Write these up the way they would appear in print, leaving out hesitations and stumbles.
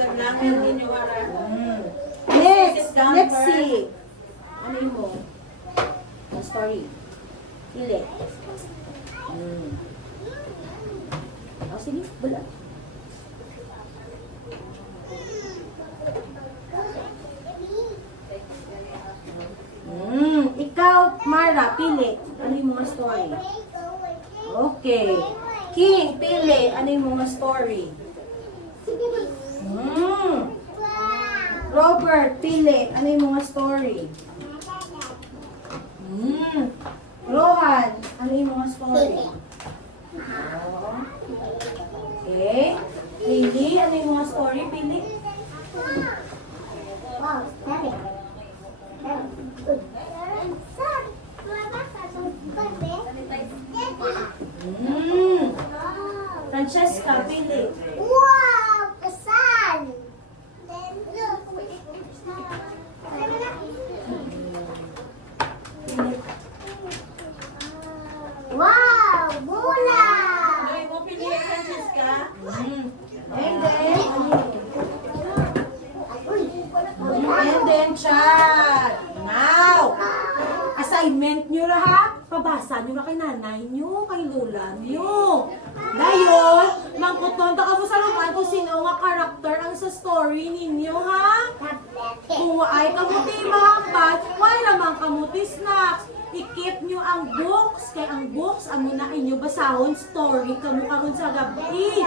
Kadlangan ninyo ara. Next, let's see. Ano yun mo? Ang story. Pili. O, sige, bala. Ikaw, Mara, pili. Ano yung mga story? Okay. King, pili. Ano yung mga story? Robert, pili. Ano yung mga story? Rohan, ano yung mga story? Okay. Hailey, ano yung mga story? Pili. Francesca, pili. Wow! Kasal! Wow! Bula! Ay, mo pili Francesca. And then, chat. Now, assignment nyo na ha. Pabasa nyo na kay nanay nyo, kay lula nyo. Dayon, mangkutonta ka mo sa naman kung sino nga karakter ang sa story ninyo, ha? Kung ay kamuti mahambat, why naman kamuti snacks? I-keep nyo ang books, kay ang books, amo na inyo basahon story kamo karon sa gabi.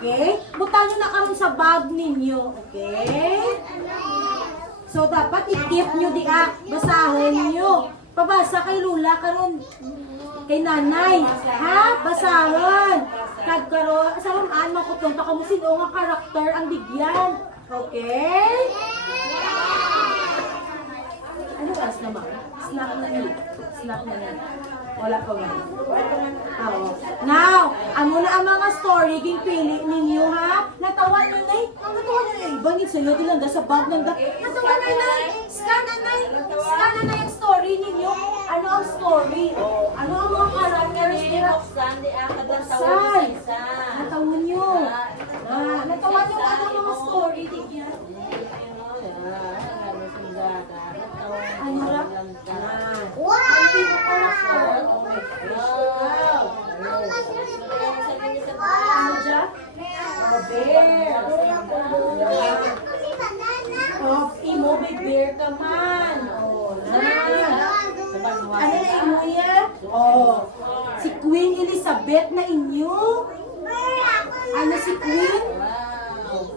Okay? Butan nyo na karon sa bag ninyo, okay? So, dapat i-keep nyo di basahon nyo. Pabasa kay Lula karon kay nanay, ha? Basahon. Kag karon sa rumaan makutonta kamo sino nga karakter ang bigyan. Okay? Ano oras na ba? Snack na yan. Snack na yan. Wala pa ba? Now, amo na ang mga story ging pili ninyo, ha? Natawan nyo, nay. Ang natawan nyo, nay. Bangit sa'yo, dilanda sa bag ng natawan nyo, nay. Scan na, nay. Scan na, nay, ang story ninyo. Ano ang story? Ano ang mga characters nila? Sunday akad lang Saan? tawag sa isa. Natawan nyo. Natawan nyo ano ang mga story, tigyan. Ano ra? Wow! Ano dyan? Bear. Oh, imo, bear ka man. Oh, ano na imo yan? Oh, si Queen Elizabeth na inyo. Ano si Queen?